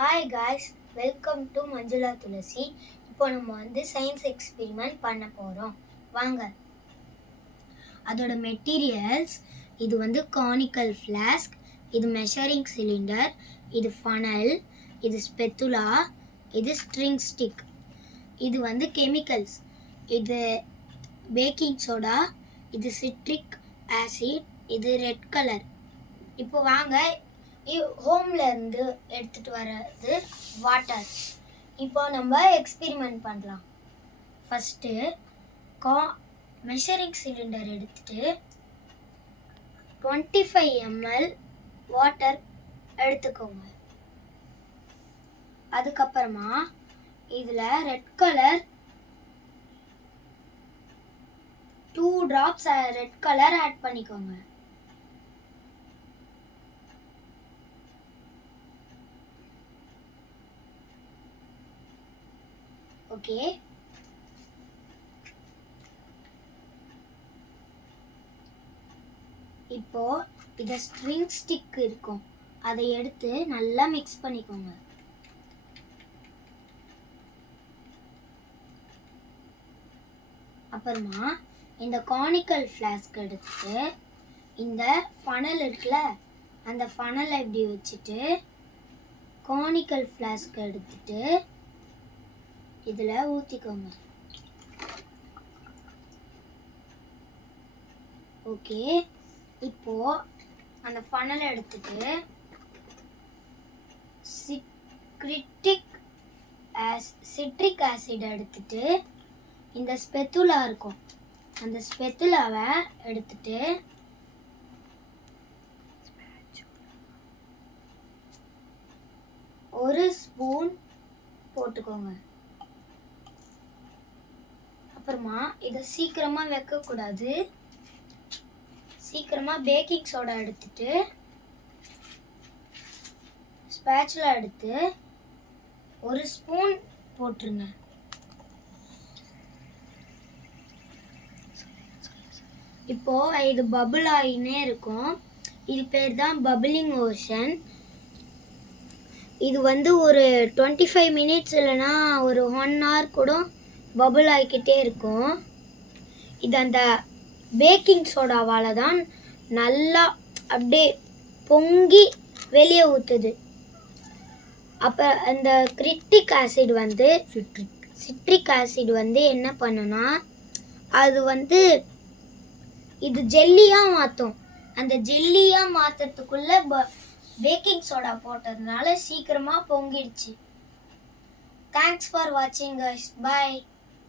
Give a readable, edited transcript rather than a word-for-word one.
Hi guys, welcome to Manjula Thulasi. இப்போ நம்ம science experiment பண்ண போகிறோம். வாங்க. அதோட மெட்டீரியல்ஸ் இது கானிக்கல் ஃப்ளாஸ்க், இது மெஷரிங் சிலிண்டர், இது ஃபனல், இது ஸ்பெத்துலா, இது ஸ்ட்ரிங் ஸ்டிக். இது கெமிக்கல்ஸ், இது பேக்கிங் சோடா, இது சிட்ரிக் ஆசிட், இது ரெட் கலர். இப்போ வாங்க, ஹோம்ல இருந்து எடுத்துட்டு வர்றது வாட்டர். இப்போ நம்ம எக்ஸ்பெரிமெண்ட் பண்ணலாம். ஃபர்ஸ்ட் மெஷரிங் சிலிண்டர் எடுத்துட்டு 25 ml வாட்டர் எடுத்துக்கோங்க. அதுக்கப்புறமா இதுல red colour 2 drops red colour add பண்ணிக்கோங்க. ஓகே, இப்போ இத ஸ்ட்ரிங் ஸ்டிக் இருக்கும், அதை எடுத்து நல்லா மிக்ஸ் பண்ணிக்கோங்க. அப்புறமா இந்த கானிக்கல் ஃப்ளாஸ்க் எடுத்து இந்த ஃபனல் இருக்குல்ல, அந்த ஃபனலை இப்படி வச்சுட்டு கானிக்கல் ஃப்ளாஸ்க் எடுத்துட்டு இதுல ஊத்திக்கோங்க. ஓகே, இப்போ அந்த ஃபனலை எடுத்துட்டு சிட்ரிக் ஆசிட் எடுத்துட்டு இந்த ஸ்பெத்துலா இருக்கும், அந்த ஸ்பெத்துலாவை எடுத்துட்டு ஒரு ஸ்பூன் போட்டுக்கோங்க. அப்புறமா இதை சீக்கிரமா வைக்க கூடாது, சீக்கிரமா பேக்கிங் சோடா எடுத்துட்டு ஸ்பேச்சுலா எடுத்து ஒரு ஸ்பூன் போட்டுருங்க. இப்போ இது பபிள் ஆயினே இருக்கும், இது பேர் தான் பபிளிங் ஓஷன். இது ஒரு 25 minutes இல்லைன்னா ஒரு 1 hour கூட பபிள் ஆகிக்கிட்டே இருக்கும். இது அந்த பேக்கிங் சோடாவால் தான் நல்லா அப்படியே பொங்கி வெளியே ஊற்றுது. அப்போ அந்த சிட்ரிக் ஆசிட் என்ன பண்ணுன்னா, அது இது ஜெல்லியாக மாற்றும். அந்த ஜெல்லியாக மாற்றுறதுக்குள்ளே பேக்கிங் சோடா போட்டதுனால சீக்கிரமாக பொங்கிடுச்சு. தேங்க்ஸ் ஃபார் வாட்சிங் guys. Bye.